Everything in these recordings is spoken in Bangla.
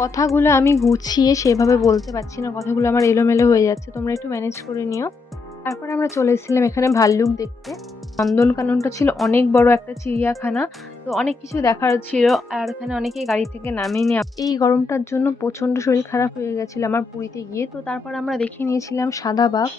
কথাগুলো আমি গুছিয়ে সেভাবে বলতে পারছি না, কথাগুলো আমার এলোমেলো হয়ে যাচ্ছে, তোমরা একটু ম্যানেজ করে নিও। তারপর আমরা চলে এসেছিলাম এখানে ভাল্লুক দেখতে। নন্দনকাননটা ছিল অনেক বড় একটা চিড়িয়াখানা, তো অনেক কিছু দেখার ছিল। আর এখানে অনেকেই গাড়ি থেকে নামেনি। এই গরমটার জন্য প্রচন্ড শরীর খারাপ হয়ে গেছিল আমার পুরীতে গিয়ে। তো তারপর আমরা দেখে নিয়েছিলাম সাদা বাঘ।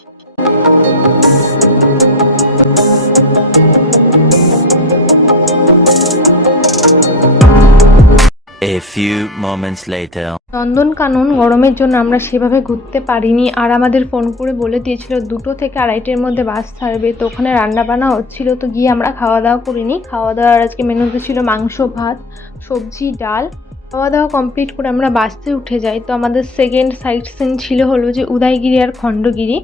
A few moments later. Nandankanan গরমের জন্য আমরা সেভাবে ঘুরতে পারিনি। আর আমাদের ফোন করে বলে দিয়েছিল 2টো থেকে 2:30-এর মধ্যে বাস ছাড়বে। তো ওখানে রান্না বান্না হচ্ছিল, তো গিয়ে আমরা খাওয়া দাওয়া করিনি। খাওয়া দাওয়ার আজকে মেনুতে ছিল মাংস, ভাত, সবজি, ডাল। খাওয়া দাওয়া কমপ্লিট করে আমরা বাসে উঠে যাই। তো আমাদের সেকেন্ড সাইট সিন ছিল হলো যে উদয়গিরি আর খণ্ডগিরি।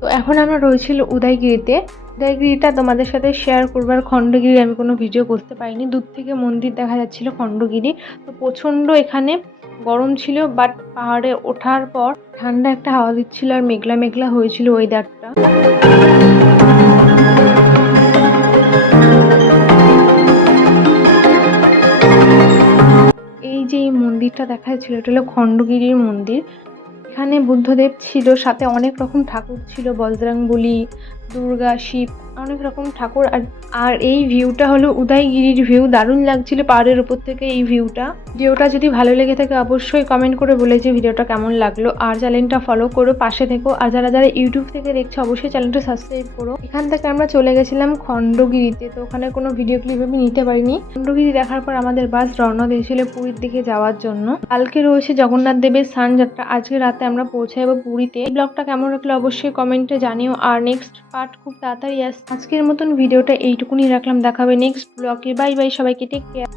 তো এখন আমরা রয়েছিল উদয়গিরিতে। উদয়গিরিটা তোমাদের সাথে শেয়ার করবার, খণ্ডগিরি আমি কোনো ভিডিও করতে পারিনি। দূর থেকে মন্দির দেখা যাচ্ছিল খণ্ডগিরি। তো প্রচণ্ড এখানে গরম ছিল, বাট পাহাড়ে ওঠার পর ঠান্ডা একটা হাওয়া দিচ্ছিল আর মেঘলা মেঘলা হয়েছিল ওয়েদারটা। এই যে এই মন্দিরটা দেখা যাচ্ছিল, এটা হলো খণ্ডগিরির মন্দির। এখানে বুদ্ধদেব ছিল, সাথে অনেক রকম ঠাকুর ছিল, বজরংবলী, দুর্গা, শিব, অনেক রকম ঠাকুর। আর এই ভিউটা হলো উদয়গিরির ভিউ। দারুণ লাগছিল পাহাড়ের উপর থেকে এই ভিউটা। ভিডিওটা যদি ভালো লেগে থাকে অবশ্যই কমেন্ট করে বলে যে ভিডিওটা কেমন লাগলো। আর চ্যানেলটা ফলো করো, পাশে থেকো। আর যারা যারা ইউটিউব থেকে দেখছো অবশ্যই চ্যানেলটা সাবস্ক্রাইব করো। এখান থেকে আমরা চলে গেছিলাম খণ্ডগিরিতে। তো ওখানে কোনো ভিডিও ক্লিপ আমি নিতে পারিনি। খণ্ডগিরি দেখার পর আমাদের বাস রওনা দিয়েছিল পুরীর দিকে যাওয়ার জন্য। কালকে রয়েছে জগন্নাথ দেবের স্নানযাত্রা। আজকে রাতে আমরা পৌঁছে যাবো পুরীতে। এই ব্লগটা কেমন লাগলো অবশ্যই কমেন্টে জানিও। আর নেক্সট পার্ট খুব তাড়াতাড়ি আসছে। আজকের মতন ভিডিওটা এইটুকুনি রাখলাম, দেখাবে নেক্সট ব্লগে। বাই বাই সবাইকে, টেক কেয়ার।